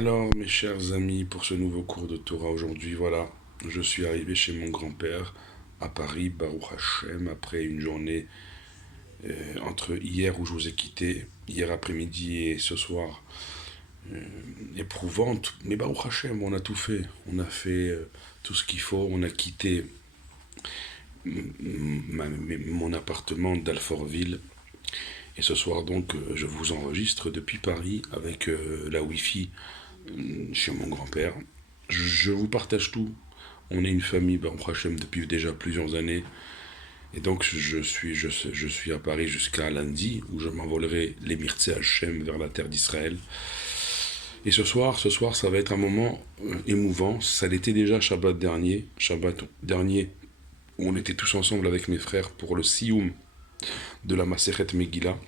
Alors, mes chers amis, pour ce nouveau cours de Torah aujourd'hui, voilà, je suis arrivé chez mon grand-père à Paris, Baruch Hashem, après une journée entre hier où je vous ai quitté, hier après-midi et ce soir, éprouvante. Mais Baruch Hashem, on a tout fait. On a fait tout ce qu'il faut. On a quitté mon appartement d'Alfortville. Et ce soir, donc, je vous enregistre depuis Paris avec la Wi-Fi chez mon grand-père. Je vous partage tout. On est une famille, Baruch Hashem, depuis déjà plusieurs années. Et donc, je suis à Paris jusqu'à lundi, où je m'envolerai les Mirtzeh Hashem vers la terre d'Israël. Et ce soir, ça va être un moment émouvant. Ça l'était déjà Shabbat dernier, où on était tous ensemble avec mes frères pour le Sioum de la Masechet Megillah.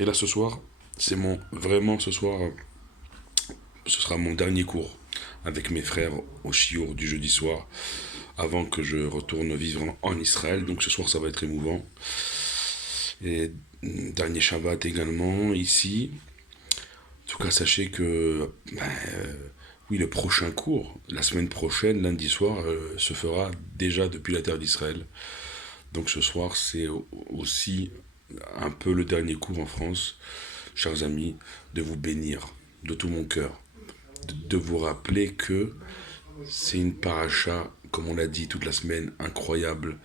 Et là, ce soir, ce soir, ce sera mon dernier cours avec mes frères au Chiour du jeudi soir, avant que je retourne vivre en Israël. Donc ce soir, ça va être émouvant. Et dernier Shabbat également, ici. En tout cas, sachez que, oui, le prochain cours, la semaine prochaine, lundi soir, se fera déjà depuis la terre d'Israël. Donc ce soir, c'est aussi un peu le dernier cours en France, chers amis, de vous bénir de tout mon cœur, de vous rappeler que c'est une paracha, comme on l'a dit toute la semaine, incroyable,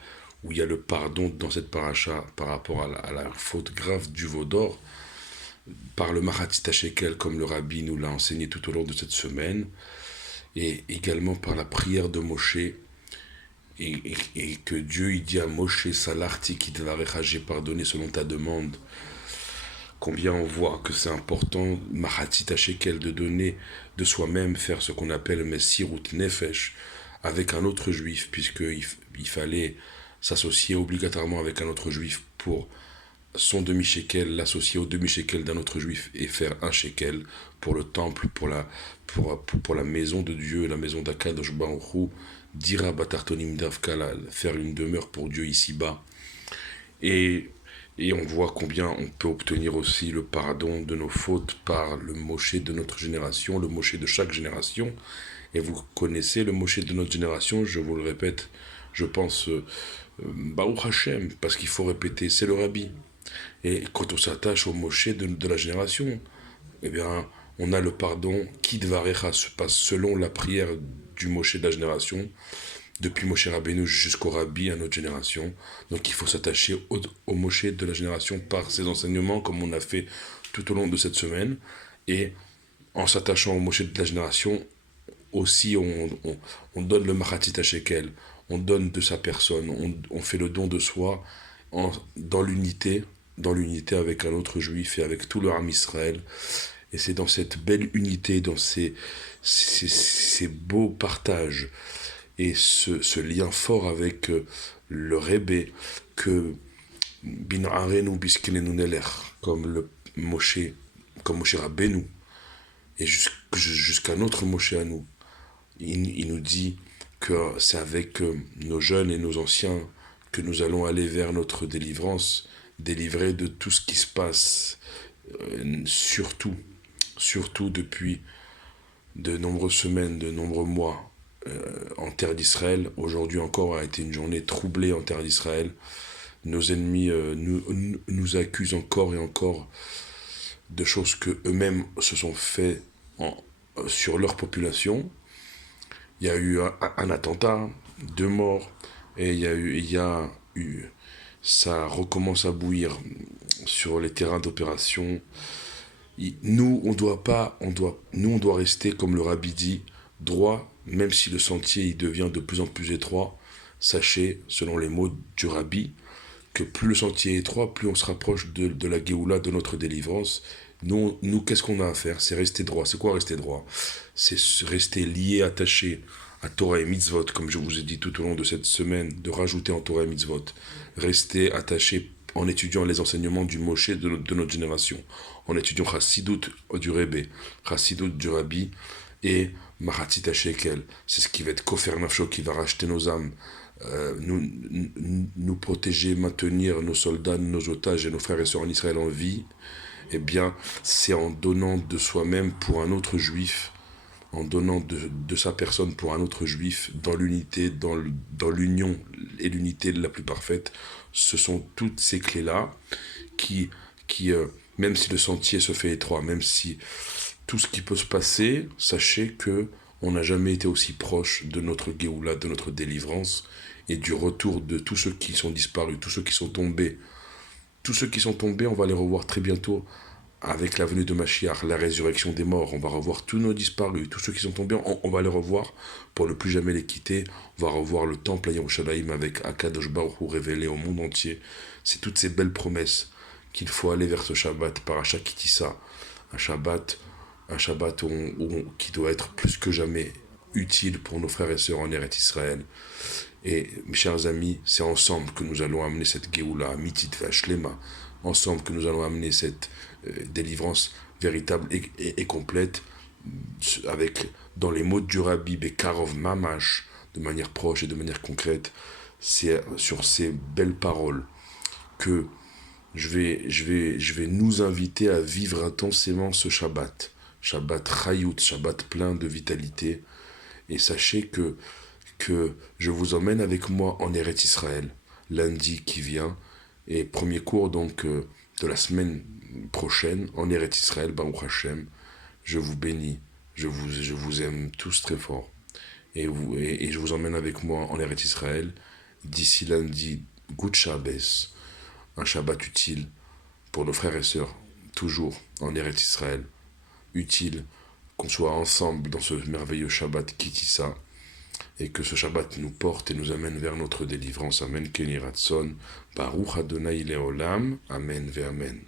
où il y a le pardon dans cette paracha par rapport à la faute grave du veau d'or, par le Mahatzit Shekel, comme le Rabbi nous l'a enseigné tout au long de cette semaine, et également par la prière de Moshe, et que Dieu il dit à Moshe, Salarti kitvarecha, j'ai pardonné selon ta demande. Combien on voit que c'est important, Mahatzit Shekel, de donner de soi-même, faire ce qu'on appelle Messirut Nefesh, avec un autre juif, puisqu'il fallait s'associer obligatoirement avec un autre juif pour son demi-shekel, l'associer au demi-shekel d'un autre juif et faire un shekel pour le temple, pour la maison de Dieu, la maison d'Akadosh Baruch Hu, dira batartonim davkala, faire une demeure pour Dieu ici-bas. Et on voit combien on peut obtenir aussi le pardon de nos fautes par le Moshe de notre génération, le Moshe de chaque génération. Et vous connaissez le Moshe de notre génération, je vous le répète, je pense, Baruch Hashem, parce qu'il faut répéter, c'est le Rabbi. Et quand on s'attache au Moshe de la génération, eh bien, on a le pardon qui Dvarecha se passe selon la prière du Moshe de la génération, depuis Moshe Rabbeinu jusqu'au Rabbi à notre génération. Donc il faut s'attacher au Moshe de la génération par ses enseignements, comme on a fait tout au long de cette semaine. Et en s'attachant au Moshe de la génération, aussi on donne le Mahatzit Shekel, on donne de sa personne, on fait le don de soi dans l'unité avec un autre juif et avec tout le Ham Israël. Et c'est dans cette belle unité, dans ces beaux partages et ce lien fort avec le Rebbe que Bin Arenu Biskelenu Neler, comme Moshe Rabbeinu, et jusqu'à notre Moshe à nous. Il nous dit que c'est avec nos jeunes et nos anciens que nous allons aller vers notre délivrance, délivrés de tout ce qui se passe, surtout depuis de nombreuses semaines, de nombreux mois en terre d'Israël. Aujourd'hui encore a été une journée troublée en terre d'Israël. Nos ennemis nous accusent encore et encore de choses que eux-mêmes se sont fait sur leur population. Il y a eu un attentat, 2 morts, et ça recommence à bouillir sur les terrains d'opération. Nous, on doit rester, comme le Rabbi dit, droit, même si le sentier il devient de plus en plus étroit. Sachez, selon les mots du Rabbi, que plus le sentier est étroit, plus on se rapproche de la Géoula, de notre délivrance. Nous, qu'est-ce qu'on a à faire? C'est rester droit. C'est quoi rester droit? C'est rester lié, attaché à Torah et Mitzvot, comme je vous ai dit tout au long de cette semaine, de rajouter en Torah et Mitzvot. Rester attaché en étudiant les enseignements du Moshe de notre génération, en étudiant Chassidut du Rebbe, Chassidut du Rabbi et Mahatzit Shekel. C'est ce qui va être Kofer Nafsho, qui va racheter nos âmes, nous protéger, maintenir nos soldats, nos otages et nos frères et sœurs en Israël en vie. Eh bien, c'est en donnant de soi-même pour un autre juif, en donnant de sa personne pour un autre juif, dans l'unité, dans l'union et l'unité la plus parfaite. Ce sont toutes ces clés-là qui, même si le sentier se fait étroit, même si tout ce qui peut se passer, sachez que on n'a jamais été aussi proche de notre Géoula, de notre délivrance, et du retour de tous ceux qui sont disparus, tous ceux qui sont tombés. Tous ceux qui sont tombés, on va les revoir très bientôt avec la venue de Mashiach, la résurrection des morts. On va revoir tous nos disparus, tous ceux qui sont tombés, on va les revoir pour ne plus jamais les quitter. On va revoir le temple à Yerushalayim avec Akadosh Baruch Hu révélé au monde entier. C'est toutes ces belles promesses qu'il faut aller vers ce Shabbat, Parashat Kitissa, un Shabbat qui doit être plus que jamais utile pour nos frères et sœurs en Eretz Israël. Et mes chers amis, c'est ensemble que nous allons amener cette Géoula, Mitit Vashlema, ensemble que nous allons amener cette délivrance véritable et complète, avec, dans les mots du Rabbi Bekarov Mamash, de manière proche et de manière concrète. C'est sur ces belles paroles que je vais nous inviter à vivre intensément ce Shabbat. Shabbat Chayut, Shabbat plein de vitalité. Et sachez que je vous emmène avec moi en Eretz Israël, lundi qui vient, et premier cours donc de la semaine prochaine en Eretz Israël, Baruch Hashem. Je vous bénis, je vous aime tous très fort. Et je vous emmène avec moi en Eretz Israël. D'ici lundi, Good Shabbos, un Shabbat utile pour nos frères et sœurs, toujours en Eretz Israël. Utile qu'on soit ensemble dans ce merveilleux Shabbat Kitissa, et que ce Shabbat nous porte et nous amène vers notre délivrance. Amen, Keni Ratson, Baruch Adonai Leolam, Amen ve Amen.